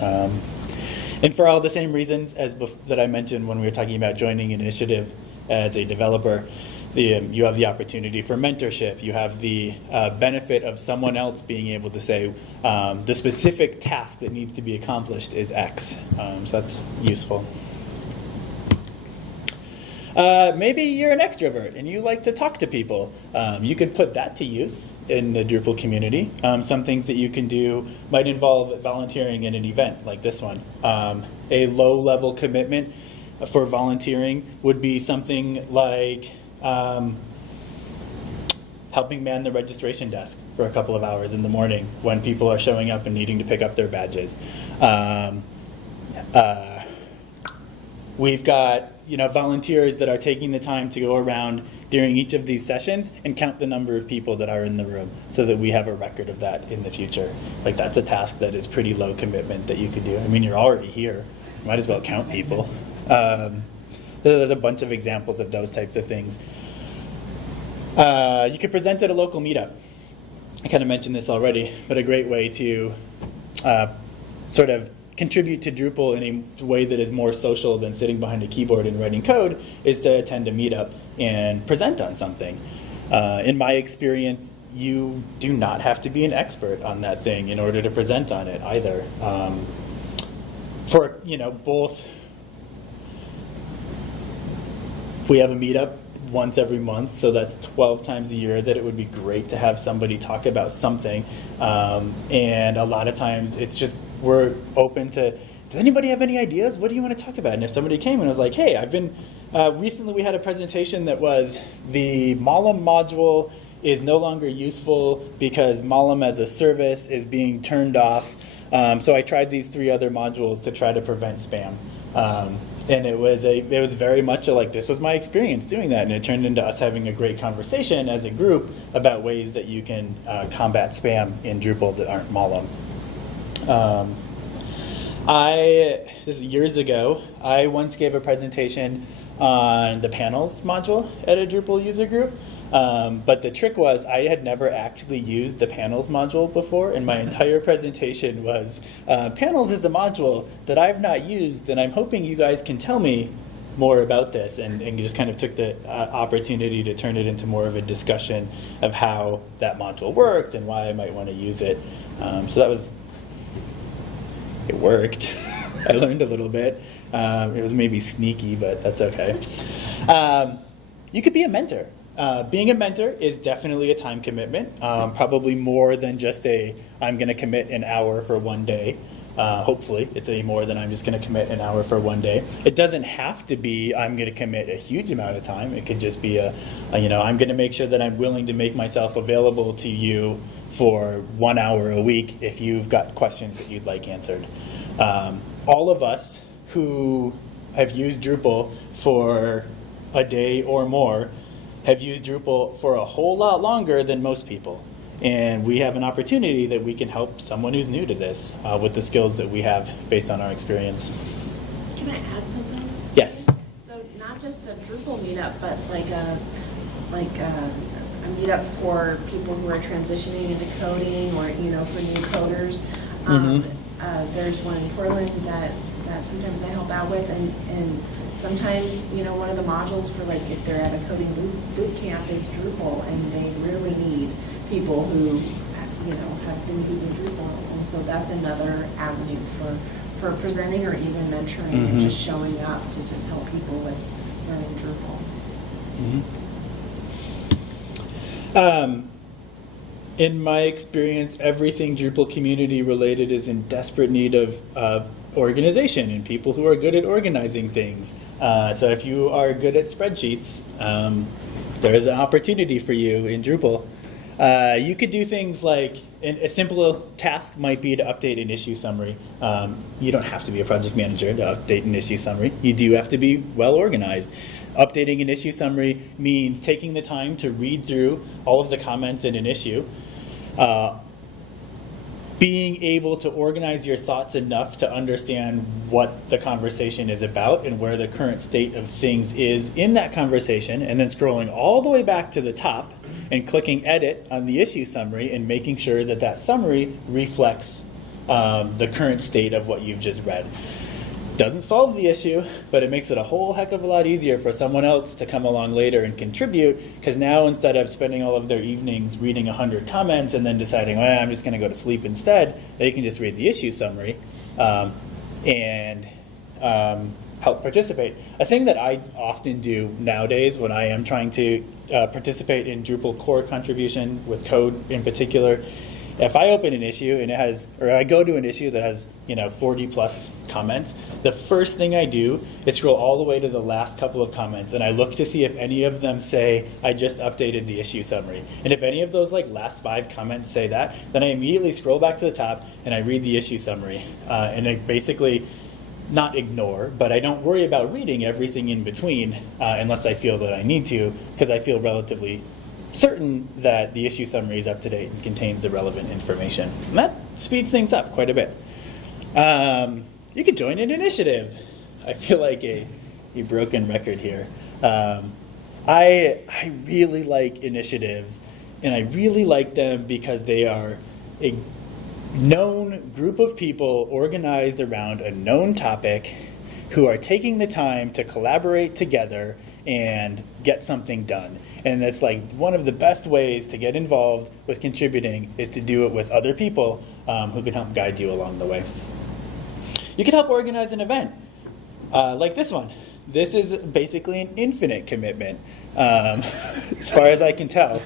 And for all the same reasons as that I mentioned when we were talking about joining an initiative as a developer, you have the opportunity for mentorship. You have the benefit of someone else being able to say, the specific task that needs to be accomplished is X. So that's useful. Maybe you're an extrovert and you like to talk to people. You could put that to use in the Drupal community. Some things that you can do might involve volunteering in an event like this one. A low-level commitment for volunteering would be something like helping man the registration desk for a couple of hours in the morning when people are showing up and needing to pick up their badges. We've got volunteers that are taking the time to go around during each of these sessions and count the number of people that are in the room so that we have a record of that in the future. Like, that's a task that is pretty low commitment that you could do. I mean, you're already here. Might as well count people. There's a bunch of examples of those types of things. You could present at a local meetup. I kind of mentioned this already, but a great way to sort of contribute to Drupal in a way that is more social than sitting behind a keyboard and writing code is to attend a meetup and present on something. In my experience, you do not have to be an expert on that thing in order to present on it either. For both, we have a meetup once every month, so that's 12 times a year that it would be great to have somebody talk about something. And a lot of times it's just, we're open to, does anybody have any ideas? What do you want to talk about? And if somebody came and was like, hey, recently we had a presentation that was the Malum module is no longer useful because Malum as a service is being turned off. So I tried these 3 other modules to try to prevent spam. And it was very much like, this was my experience doing that, and it turned into us having a great conversation as a group about ways that you can combat spam in Drupal that aren't Malum. This is years ago, I once gave a presentation on the panels module at a Drupal user group. But the trick was I had never actually used the panels module before, and my entire presentation was, panels is a module that I've not used, and I'm hoping you guys can tell me more about this, and just kind of took the opportunity to turn it into more of a discussion of how that module worked and why I might want to use it. So that was, it worked. I learned a little bit. It was maybe sneaky, but that's okay. You could be a mentor. Being a mentor is definitely a time commitment, probably more than just I'm going to commit an hour for one day. Hopefully, it's more than I'm just going to commit an hour for one day. It doesn't have to be I'm going to commit a huge amount of time. It could just be I'm going to make sure that I'm willing to make myself available to you for 1 hour a week if you've got questions that you'd like answered. All of us who have used Drupal for a day or more have used Drupal for a whole lot longer than most people. And we have an opportunity that we can help someone who's new to this with the skills that we have based on our experience. Can I add something? Yes. So not just a Drupal meetup, but like a meetup for people who are transitioning into coding, or for new coders. There's one in Portland that sometimes I help out with, and sometimes one of the modules for if they're at a coding boot camp is Drupal, and they really need people who have been using Drupal, and so that's another avenue for presenting or even mentoring and just showing up to just help people with learning Drupal. In my experience, everything Drupal community related is in desperate need of organization and people who are good at organizing things. So if you are good at spreadsheets, there is an opportunity for you in Drupal. You could do things like, a simple task might be to update an issue summary. You don't have to be a project manager to update an issue summary. You do have to be well organized. Updating an issue summary means taking the time to read through all of the comments in an issue, being able to organize your thoughts enough to understand what the conversation is about and where the current state of things is in that conversation, and then scrolling all the way back to the top and clicking edit on the issue summary and making sure that that summary reflects the current state of what you've just read. Doesn't solve the issue, but it makes it a whole heck of a lot easier for someone else to come along later and contribute, because now instead of spending all of their evenings reading 100 comments and then deciding, well, I'm just going to go to sleep instead, they can just read the issue summary and help participate. A thing that I often do nowadays when I am trying to participate in Drupal core contribution with code in particular, if I open an issue and I go to an issue that has 40 plus comments, the first thing I do is scroll all the way to the last couple of comments, and I look to see if any of them say, I just updated the issue summary. And if any of those last 5 comments say that, then I immediately scroll back to the top and I read the issue summary. And I basically not ignore, but I don't worry about reading everything in between unless I feel that I need to, because I feel relatively certain that the issue summary is up to date and contains the relevant information. And that speeds things up quite a bit. You could join an initiative. I feel like a broken record here. I really like initiatives, and I really like them because they are a known group of people organized around a known topic who are taking the time to collaborate together and get something done. And it's one of the best ways to get involved with contributing is to do it with other people who can help guide you along the way. You can help organize an event like this one. This is basically an infinite commitment, as far as I can tell.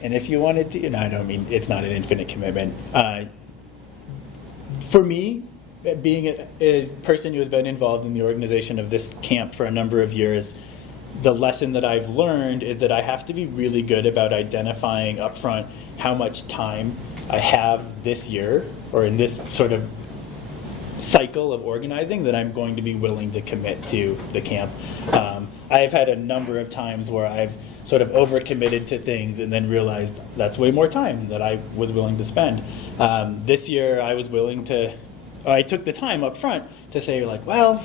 And if you wanted to, I don't mean it's not an infinite commitment. For me, being a person who has been involved in the organization of this camp for a number of years, the lesson that I've learned is that I have to be really good about identifying upfront how much time I have this year, or in this sort of cycle of organizing, that I'm going to be willing to commit to the camp. I've had a number of times where I've sort of overcommitted to things and then realized that's way more time that I was willing to spend. This year I took the time up front to say like, well,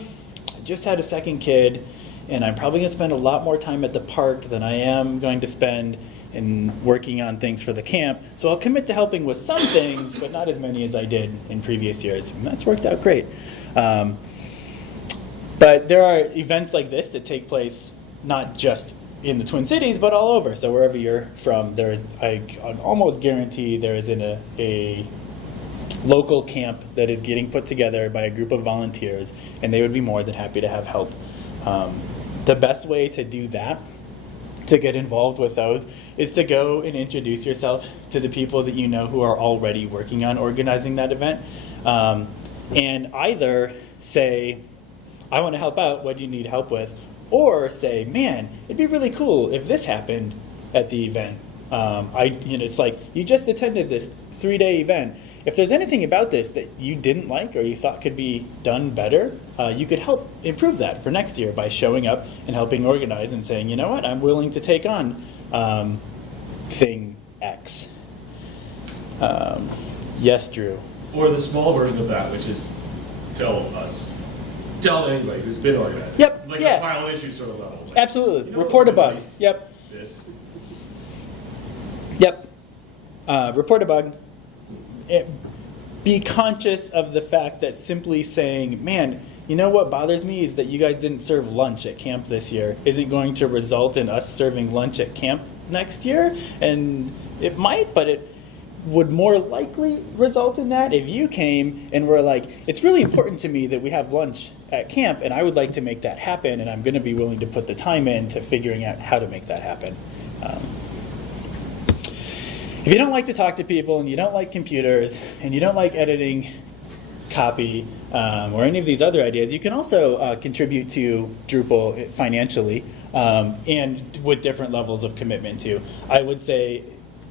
I just had a second kid and I'm probably going to spend a lot more time at the park than I am going to spend in working on things for the camp. So I'll commit to helping with some things, but not as many as I did in previous years. And that's worked out great. But there are events like this that take place not just in the Twin Cities, but all over. So wherever you're from, I can almost guarantee there is a local camp that is getting put together by a group of volunteers, and they would be more than happy to have help. The best way to do that, to get involved with those, is to go and introduce yourself to the people that you know who are already working on organizing that event. And either say, I want to help out, what do you need help with? Or say, man, it'd be really cool if this happened at the event. It's like, you just attended this 3-day event. If there's anything about this that you didn't like or you thought could be done better, you could help improve that for next year by showing up and helping organize and saying, you know what, I'm willing to take on thing X. Yes, Drew. Or the small version of that, which is tell anybody who's been organized. Yep. Like yeah. a file issue sort of level. Like, Absolutely. you know, Report a bug. Yep. This. Yep. Report a bug. Be conscious of the fact that simply saying, man, you know what bothers me is that you guys didn't serve lunch at camp this year, isn't going to result in us serving lunch at camp next year. And it might, but it would more likely result in that if you came and were like, it's really important to me that we have lunch at camp, and I would like to make that happen, and I'm going to be willing to put the time into figuring out how to make that happen. If you don't like to talk to people, and you don't like computers, and you don't like editing copy, or any of these other ideas, you can also contribute to Drupal financially, and with different levels of commitment too. I would say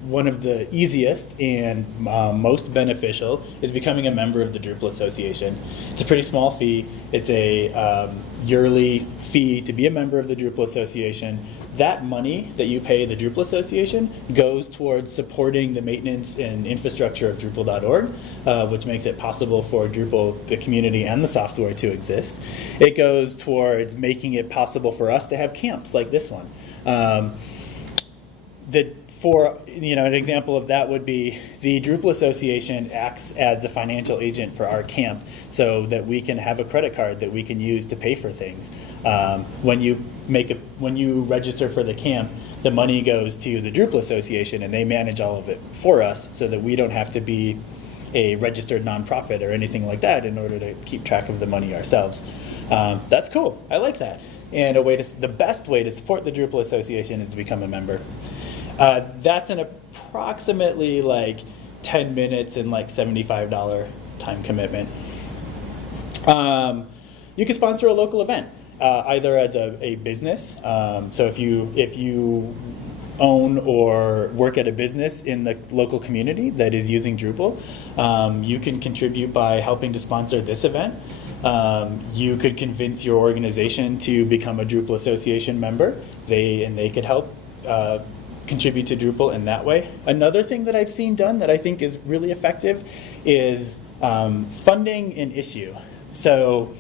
one of the easiest and most beneficial is becoming a member of the Drupal Association. It's a pretty small fee. It's a yearly fee to be a member of the Drupal Association. That money that you pay the Drupal Association goes towards supporting the maintenance and infrastructure of Drupal.org, which makes it possible for Drupal, the community, and the software to exist. It goes towards making it possible for us to have camps like this one. An example of that would be the Drupal Association acts as the financial agent for our camp, so that we can have a credit card that we can use to pay for things. When you register for the camp, the money goes to the Drupal Association, and they manage all of it for us, so that we don't have to be a registered nonprofit or anything like that in order to keep track of the money ourselves. That's cool. I like that. And the best way to support the Drupal Association is to become a member. That's an approximately 10 minutes and $75 time commitment. You can sponsor a local event, either as a business. So if you own or work at a business in the local community that is using Drupal, you can contribute by helping to sponsor this event. You could convince your organization to become a Drupal Association member. They could help contribute to Drupal in that way. Another thing that I've seen done that I think is really effective is funding an issue. So,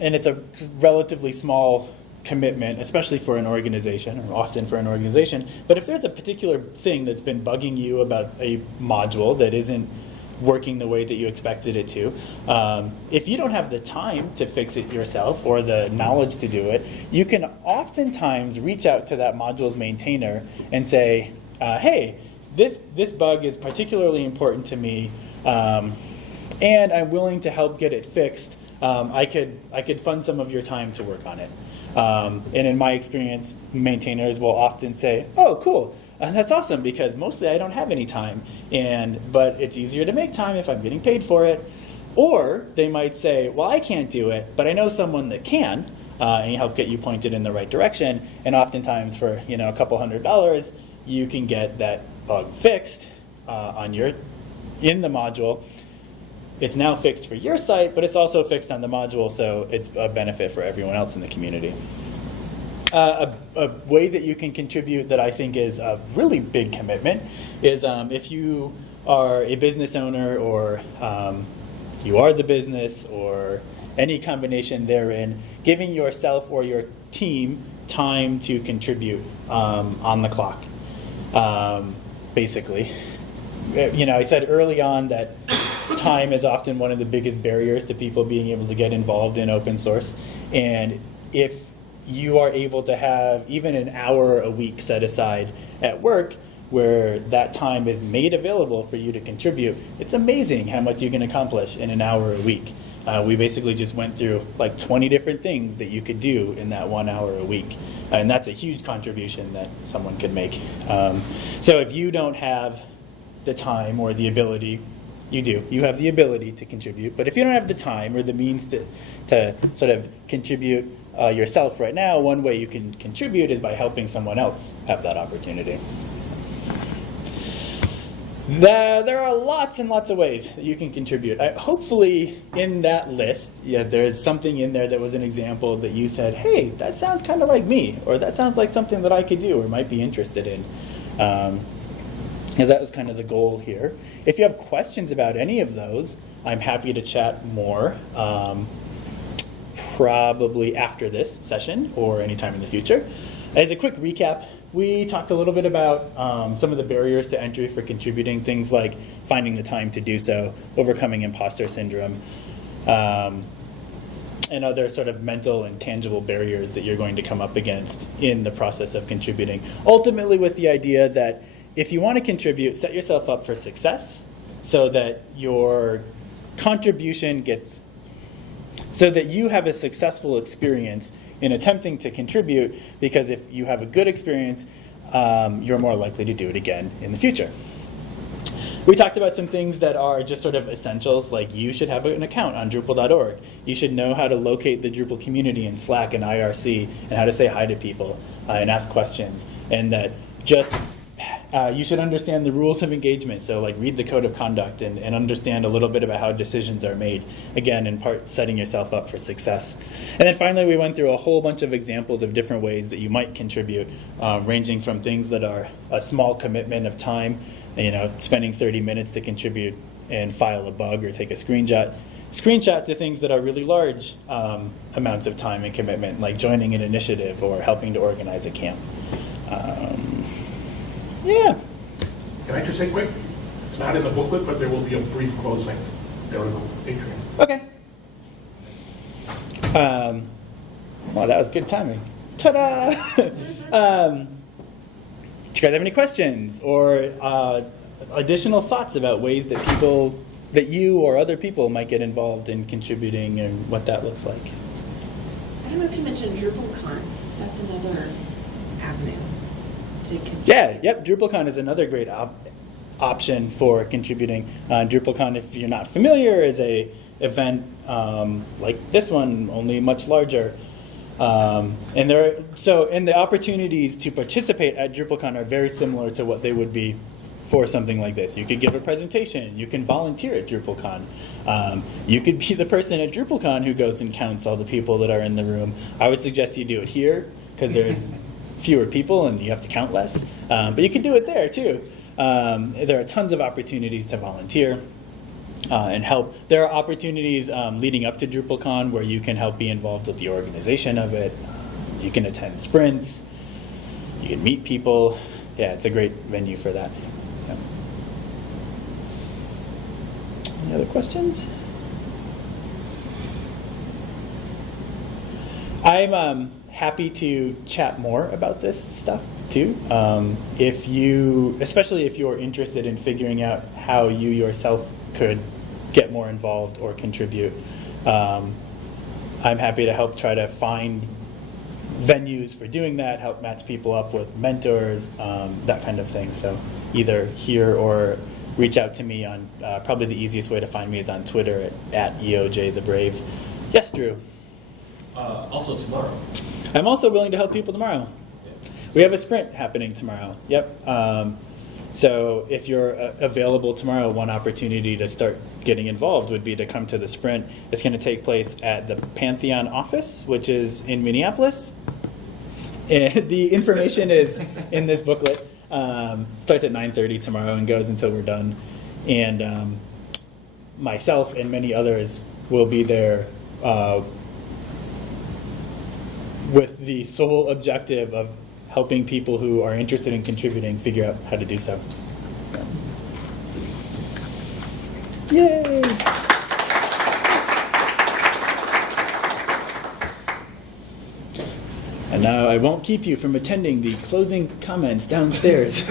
and it's a relatively small commitment, especially for an organization, or often for an organization. But if there's a particular thing that's been bugging you about a module that isn't working the way that you expected it to, if you don't have the time to fix it yourself or the knowledge to do it, you can oftentimes reach out to that module's maintainer and say, hey, this bug is particularly important to me, and I'm willing to help get it fixed. I could fund some of your time to work on it. And in my experience, maintainers will often say, oh, cool. And that's awesome, because mostly I don't have any time, but it's easier to make time if I'm getting paid for it. Or they might say, well, I can't do it, but I know someone that can, and help get you pointed in the right direction. And oftentimes for a couple $100, you can get that bug fixed in the module. It's now fixed for your site, but it's also fixed on the module, so it's a benefit for everyone else in the community. A way that you can contribute that I think is a really big commitment is if you are a business owner or you are the business or any combination therein, giving yourself or your team time to contribute on the clock, basically. I said early on that time is often one of the biggest barriers to people being able to get involved in open source. And if you are able to have even an hour a week set aside at work where that time is made available for you to contribute, it's amazing how much you can accomplish in an hour a week. We basically just went through like 20 different things that you could do in that 1 hour a week. And that's a huge contribution that someone could make. So if you don't have the time or the ability, you do. You have the ability to contribute. But if you don't have the time or the means to sort of contribute yourself right now, one way you can contribute is by helping someone else have that opportunity. There are lots and lots of ways that you can contribute. Hopefully in that list, there's something in there that was an example that you said, hey, that sounds kind of like me, or that sounds like something that I could do or might be interested in. Because that was kind of the goal here. If you have questions about any of those, I'm happy to chat more, probably after this session or anytime in the future. As a quick recap, we talked a little bit about some of the barriers to entry for contributing, things like finding the time to do so, overcoming imposter syndrome, and other sort of mental and tangible barriers that you're going to come up against in the process of contributing. Ultimately with the idea that if you want to contribute, set yourself up for success so that your contribution gets, so that you have a successful experience in attempting to contribute, because if you have a good experience, you're more likely to do it again in the future. We talked about some things that are just sort of essentials, like you should have an account on Drupal.org. You should know how to locate the Drupal community in Slack and IRC, and how to say hi to people and ask questions. And that just you should understand the rules of engagement, so like read the code of conduct and understand a little bit about how decisions are made. Again, in part, setting yourself up for success. And then finally, we went through a whole bunch of examples of different ways that you might contribute, ranging from things that are a small commitment of time, spending 30 minutes to contribute and file a bug or take a screenshot, to things that are really large amounts of time and commitment, like joining an initiative or helping to organize a camp. Yeah. Can I just say quick? It's not in the booklet, but there will be a brief closing there on the Patreon. Okay. Well, that was good timing. Ta-da! Do you guys have any questions or additional thoughts about ways that you or other people might get involved in contributing and what that looks like? I don't know if you mentioned DrupalCon. That's another avenue to contribute. Yeah, yep. DrupalCon is another great option for contributing. DrupalCon, if you're not familiar, is a event like this one, only much larger. And the opportunities to participate at DrupalCon are very similar to what they would be for something like this. You could give a presentation. You can volunteer at DrupalCon. You could be the person at DrupalCon who goes and counts all the people that are in the room. I would suggest you do it here because there's fewer people and you have to count less. But you can do it there too. There are tons of opportunities to volunteer and help. There are opportunities leading up to DrupalCon where you can help be involved with the organization of it. You can attend sprints. You can meet people. Yeah, it's a great venue for that. Yeah. Any other questions? I'm happy to chat more about this stuff too. Especially if you're interested in figuring out how you yourself could get more involved or contribute. I'm happy to help try to find venues for doing that, help match people up with mentors, that kind of thing. So either here or reach out to me on, probably the easiest way to find me is on Twitter at EOJTheBrave. Yes, Drew? Also tomorrow. I'm also willing to help people tomorrow. Yeah. We have a sprint happening tomorrow. Yep. So if you're available tomorrow, one opportunity to start getting involved would be to come to the sprint. It's going to take place at the Pantheon office, which is in Minneapolis. And the information is in this booklet. Starts at 9:30 tomorrow and goes until we're done. And myself and many others will be there with the sole objective of helping people who are interested in contributing figure out how to do so. Yay! And now I won't keep you from attending the closing comments downstairs.